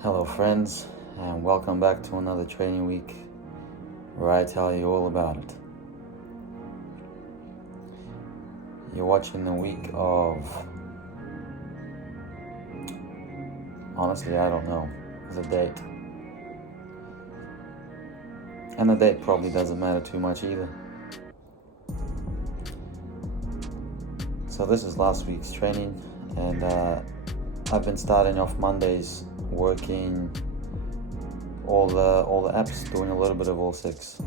Hello, friends, and welcome back to another training week where I tell you all about it. You're watching the week of, honestly, I don't know, the date. And the date probably doesn't matter too much either. So this is last week's training, and I've been starting off Mondays working all the apps, doing a little bit of all six.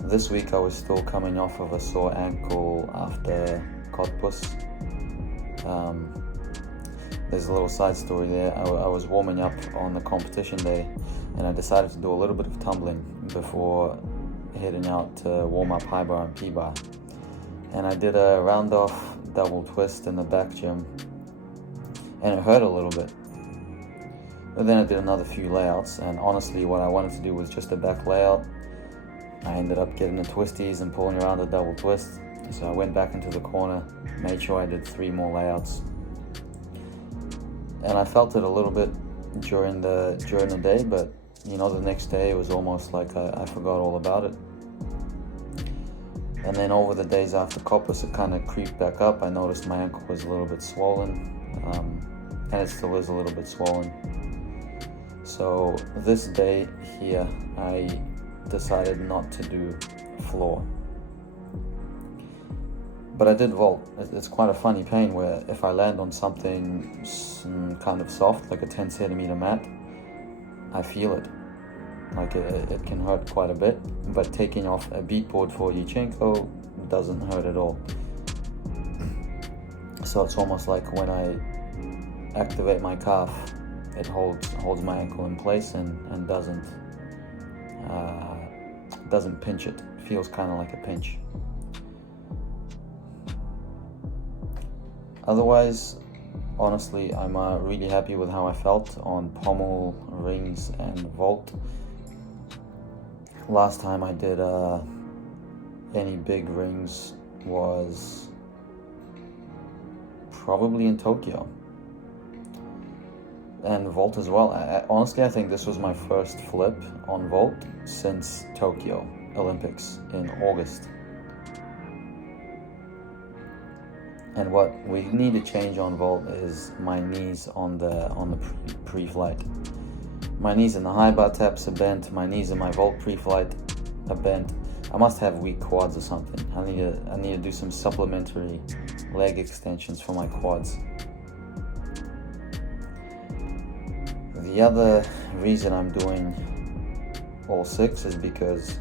This week I was still coming off of a sore ankle after Cottbus. There's a little side story there. I was warming up on the competition day, and I decided to do a little bit of tumbling before heading out to warm up high bar and P-bar. And I did a round off double twist in the back gym, and it hurt a little bit. But then I did another few layouts, and honestly what I wanted to do was just a back layout. I ended up getting the twisties and pulling around the double twist. So I went back into the corner, made sure I did 3 more layouts. And I felt it a little bit during the day, but the next day it was almost like I forgot all about it. And then over the days after Cottbus, it kind of creeped back up. I noticed my ankle was a little bit swollen, and it still is a little bit swollen. So this day here, I decided not to do floor. But I did vault. It's quite a funny pain where if I land on something kind of soft, like a 10 centimeter mat, I feel it. Like it can hurt quite a bit, but taking off a beat board for Yurchenko doesn't hurt at all. So it's almost like when I activate my calf, it holds my ankle in place and doesn't pinch it. It feels kind of like a pinch. Otherwise, honestly, I'm really happy with how I felt on pommel, rings, and vault. Last time I did any big rings was probably in Tokyo. And vault as well. Honestly, I think this was my first flip on vault since Tokyo Olympics in August. And what we need to change on vault is my knees on the pre-flight. My knees in the high bar taps are bent. My knees in my vault pre-flight are bent. I must have weak quads or something. I need to do some supplementary leg extensions for my quads. The other reason I'm doing all 6 is because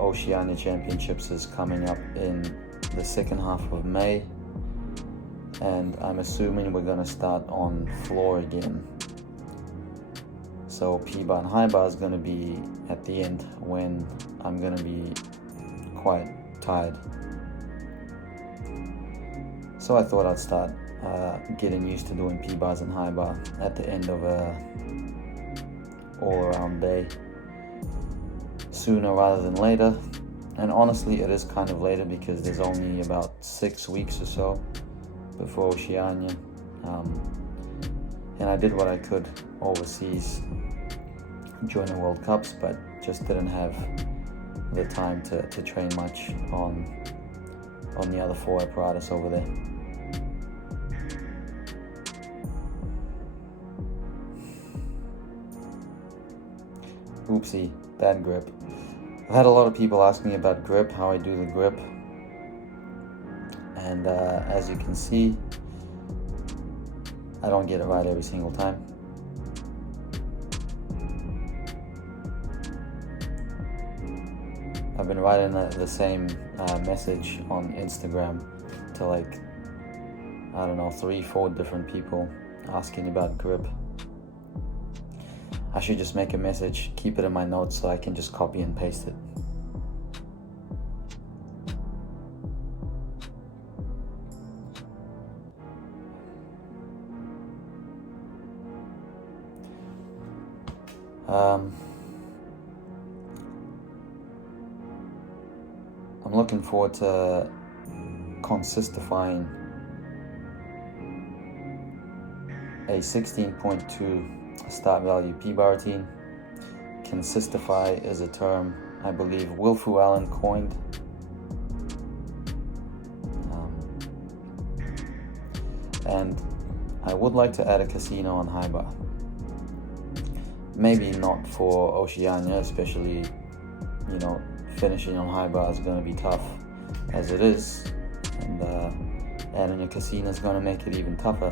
Oceania Championships is coming up in the second half of May, and I'm assuming we're gonna start on floor again. So P-bar and high bar is gonna be at the end when I'm gonna be quite tired. So I thought I'd start getting used to doing P-bars and high bar at the end of a all-around day, sooner rather than later. And honestly, it is kind of later because there's only about 6 weeks or so before Oceania, and I did what I could overseas during the World Cups, but just didn't have the time to train much on the other 4 apparatus over there. Oopsie, bad grip. I've had a lot of people ask me about grip, how I do the grip, and as you can see, I don't get it right every single time. I've been writing the same message on Instagram to 3-4 different people asking about grip. I should just make a message, keep it in my notes so I can just copy and paste it. I'm looking forward to consistifying a 16.2 start value P-bar routine. Consistify is a term I believe Wilfu Allen coined. And I would like to add a casino on high bar. Maybe not for Oceania, especially, finishing on high bar is going to be tough as it is, and adding a casino is going to make it even tougher.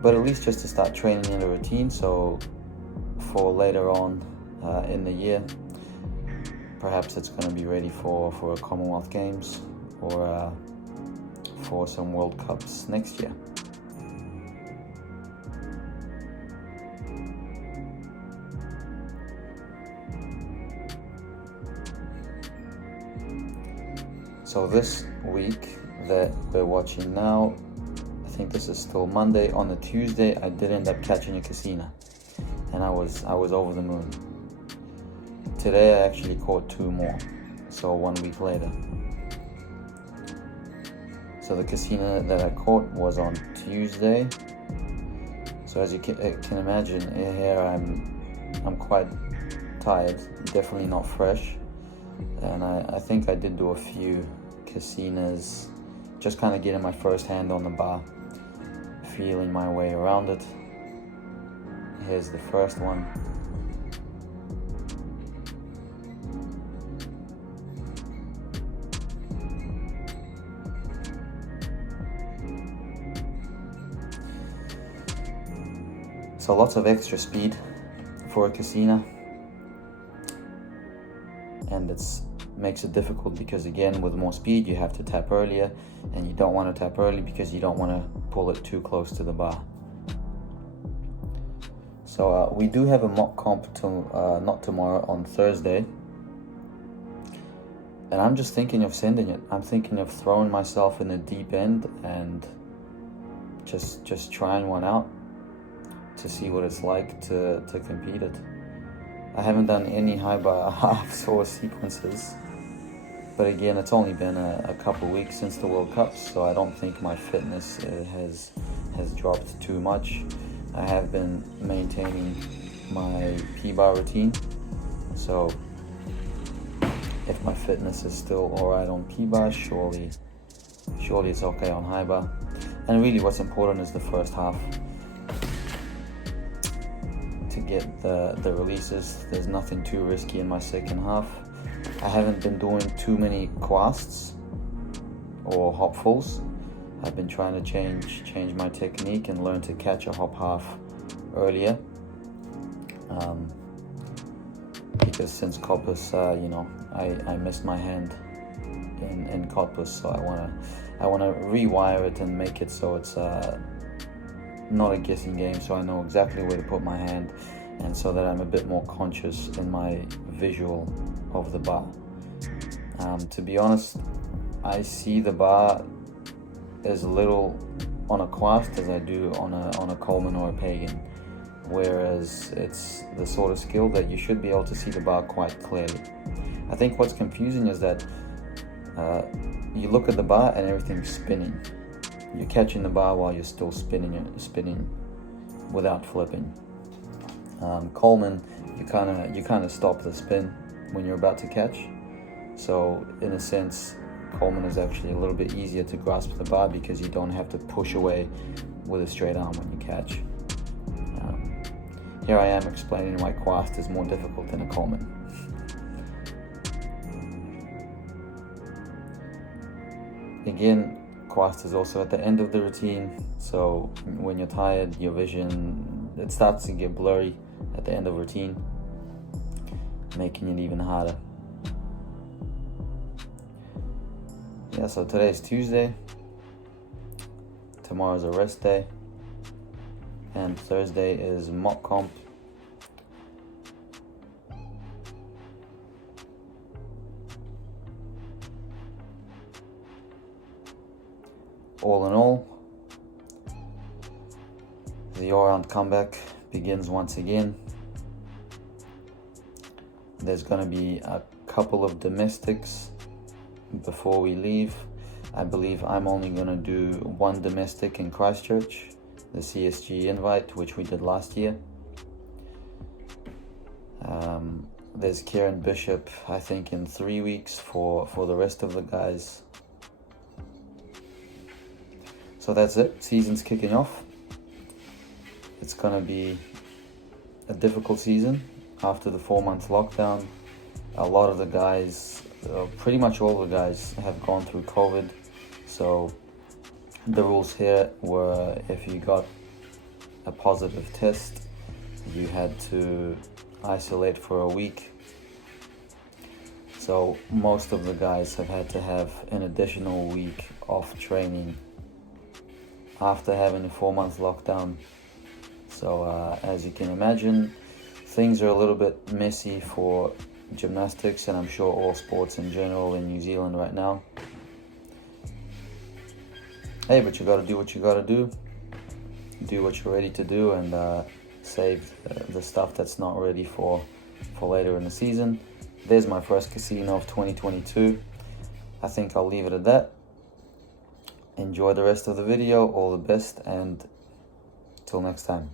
But at least just to start training in a routine, so for later on in the year, perhaps it's going to be ready for a Commonwealth Games or for some World Cups next year. So this week that we're watching now, I think this is still Monday. On the Tuesday, I did end up catching a casino, and I was over the moon. Today, I actually caught 2 more, so 1 week later. So the casino that I caught was on Tuesday. So as you can imagine, here I'm quite tired, definitely not fresh, and I think I did do a few casinos, just kind of getting my first hand on the bar, feeling my way around it. Here's the first one. So lots of extra speed for a casino, and it's makes it difficult because, again, with more speed you have to tap earlier, and you don't want to tap early because you don't want to pull it too close to the bar. So we do have a mock comp not tomorrow, on Thursday, and I'm just thinking of sending it. I'm thinking of throwing myself in the deep end and just trying one out to see what it's like to compete it. I haven't done any high bar halves or sequences, but again, it's only been a couple weeks since the World Cups, so I don't think my fitness has dropped too much. I have been maintaining my P-bar routine, so if my fitness is still alright on P-bar, surely it's okay on high bar. And really what's important is the first half, to get the releases. There's nothing too risky in my second half. I haven't been doing too many quasts or hopfuls. I've been trying to change my technique and learn to catch a hop half earlier, because since Cottbus, I missed my hand in Cottbus, so I wanna rewire it and make it so it's not a guessing game, so I know exactly where to put my hand, and so that I'm a bit more conscious in my visual of the bar. To be honest, I see the bar as little on a quast as I do on a Coleman or a Pagan, whereas it's the sort of skill that you should be able to see the bar quite clearly. I think what's confusing is that you look at the bar and everything's spinning. You're catching the bar while you're still spinning without flipping. Coleman, you kind of stop the spin when you're about to catch. So in a sense, Coleman is actually a little bit easier to grasp the bar because you don't have to push away with a straight arm when you catch. Here I am explaining why quast is more difficult than a Coleman. Again, quast is also at the end of the routine, so when you're tired, your vision, it starts to get blurry at the end of routine, making it even harder. Yeah, so today's Tuesday, tomorrow's a rest day, and Thursday is mock comp. All in all, the all-round comeback begins once again. There's going to be a couple of domestics before we leave. I believe I'm only going to do one domestic in Christchurch the CSG invite, which we did last year. There's Kieran Bishop, I think, in 3 weeks for the rest of the guys. So that's it. Season's kicking off. It's gonna be a difficult season after the 4-month lockdown. A lot of the guys, pretty much all the guys, have gone through COVID. So the rules here were if you got a positive test, you had to isolate for a week. So most of the guys have had to have an additional week of training after having a 4-month lockdown. So as you can imagine, things are a little bit messy for gymnastics, and I'm sure all sports in general in New Zealand right now. Hey, but you gotta do what you gotta do. Do what you're ready to do, and save the stuff that's not ready for later in the season. There's my first casino of 2022. I think I'll leave it at that. Enjoy the rest of the video. All the best, and till next time.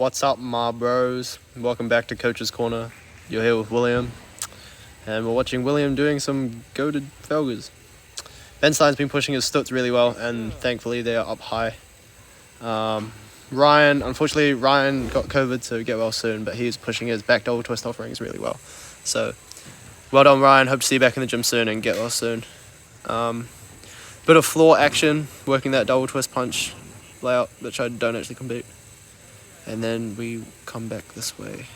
What's up, my bros? Welcome back to Coach's Corner. You're here with William, and we're watching William doing some goated felgers. Ben Stein's been pushing his stutz really well, and thankfully they are up high. Unfortunately, Ryan got COVID, so get well soon, but he's pushing his back double twist offerings really well. So, well done, Ryan. Hope to see you back in the gym soon and get well soon. Bit of floor action, working that double twist punch layout, which I don't actually complete. And then we come back this way.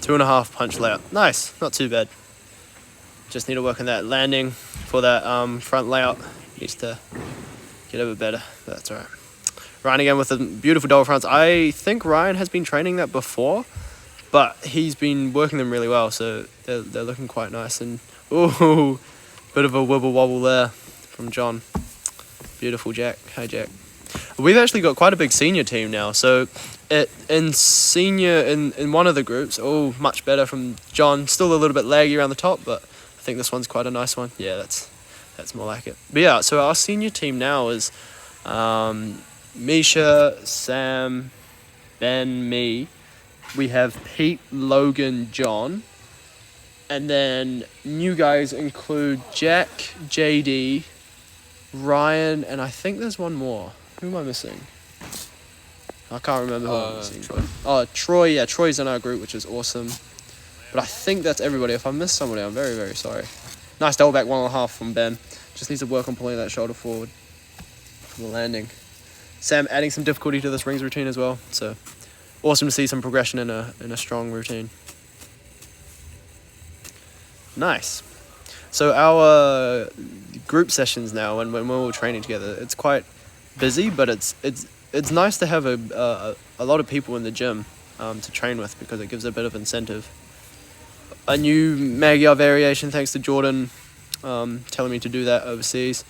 2.5 punch layout. Nice, not too bad. Just need to work on that landing for that front layout. Needs to get a bit better, but that's alright. Ryan again with a beautiful double fronts. I think Ryan has been training that before, but he's been working them really well, so they're looking quite nice. And ooh, bit of a wibble wobble there from John. Beautiful Jack. Hi Jack. We've actually got quite a big senior team now, so in one of the groups, much better from John. Still a little bit laggy around the top, but I think this one's quite a nice one. Yeah, that's more like it. But yeah, so our senior team now is Misha, Sam, Ben, me. We have Pete, Logan, John. And then new guys include Jack, JD, Ryan, and I think there's one more. Who am I missing? I can't remember who I'm missing. Troy. Troy. Yeah, Troy's in our group, which is awesome. But I think that's everybody. If I missed somebody, I'm very, very sorry. Nice double back 1.5 from Ben. Just needs to work on pulling that shoulder forward for the landing. Sam adding some difficulty to this rings routine as well. So awesome to see some progression in a strong routine. Nice. So our group sessions now, when we're all training together, it's quite busy, but it's nice to have a lot of people in the gym to train with, because it gives a bit of incentive. A new Magyar variation, thanks to Jordan telling me to do that overseas.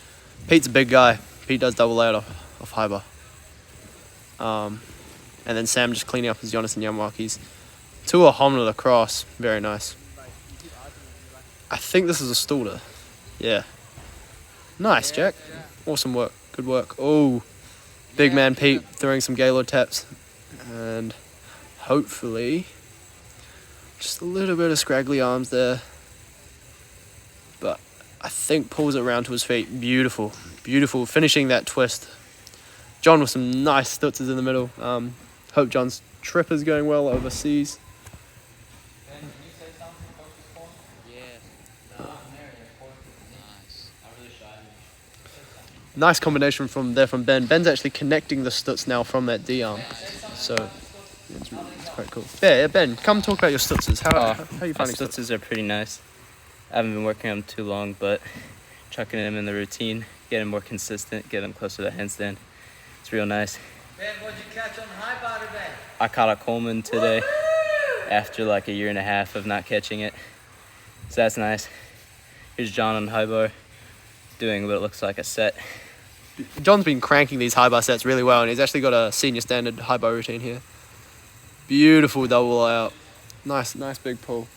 Pete's a big guy. Pete does double layout off high bar. And then Sam just cleaning up his Jonas and Yamawakis to a Homla across. Very nice. I think this is a Stalder. Yeah. Nice, Jack. Awesome work. Good work. Oh, big man Pete throwing some Gaylord taps. And hopefully just a little bit of scraggly arms there. But I think pulls it around to his feet. Beautiful. Beautiful. Finishing that twist. John with some nice stutzes in the middle. Hope John's trip is going well overseas. Nice combination from Ben. Ben's actually connecting the stutz now from that D arm. So it's quite cool. Yeah, Ben, come talk about your stutzes. How are you finding stutzes? Are pretty nice. I haven't been working on them too long, but chucking them in the routine, getting more consistent, getting them closer to the handstand. It's real nice. Ben, what'd you catch on the high bar today? I caught a Coleman today after like a year and a half of not catching it. So that's nice. Here's John on high bar doing what it looks like a set. John's been cranking these high bar sets really well, and he's actually got a senior standard high bar routine here. Beautiful double layout. Nice big pull.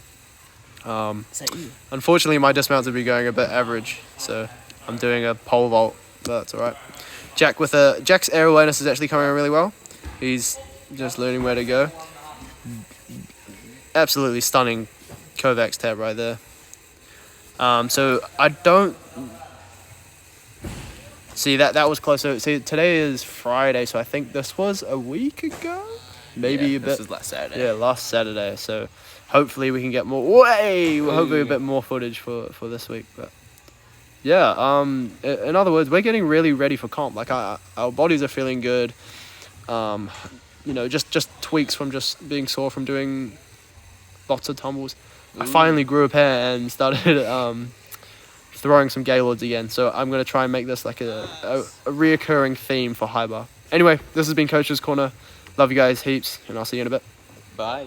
Is that you? Unfortunately, my dismounts have been going a bit average, so I'm doing a pole vault, but that's alright. Jack's air awareness is actually coming in really well. He's just learning where to go. Absolutely stunning Kovacs tab right there. So I don't see that was closer. See, today is Friday, so I think this was a week ago, maybe a bit. This was last Saturday. Yeah, last Saturday. So hopefully we can get more. Hopefully a bit more footage for this week, but. Yeah, in other words, we're getting really ready for comp. Like, our bodies are feeling good. Just tweaks from just being sore from doing lots of tumbles. Ooh. I finally grew a pair and started throwing some Gaylords again. So I'm going to try and make this like a reoccurring theme for high bar. Anyway, this has been Coach's Corner. Love you guys heaps, and I'll see you in a bit. Bye.